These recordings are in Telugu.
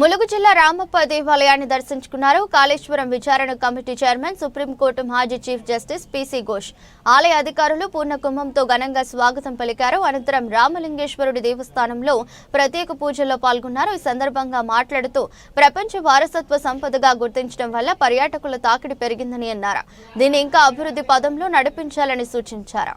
ములుగు జిల్లా రామప్ప దేవాలయాన్ని దర్శించుకున్నారు కాళేశ్వరం విచారణ కమిటీ చైర్మన్ సుప్రీంకోర్టు మాజీ chief justice P C. Ghosh అధికారులు పూర్ణ కుంభంతో ఘనంగా స్వాగతం పలికారు. అనంతరం రామలింగేశ్వరుడి దేవస్థానంలో ప్రత్యేక పూజల్లో పాల్గొన్నారు. ఈ సందర్భంగా మాట్లాడుతూ ప్రపంచ వారసత్వ సంపదగా గుర్తించడం వల్ల పర్యాటకుల తాకిడి పెరిగిందని అన్నారు. దీన్ని ఇంకా అభివృద్ధి పదంలో నడిపించాలని సూచించారు.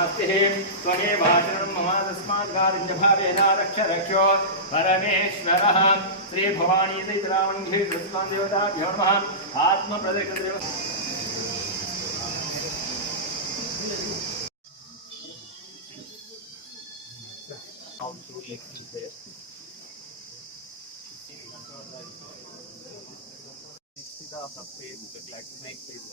नास्ति त्वमेवाचरणं मम परमेश्वरः। श्रीभवानी देवताभ्यो नमः। आत्मप्रदेशदेव Of the face, the.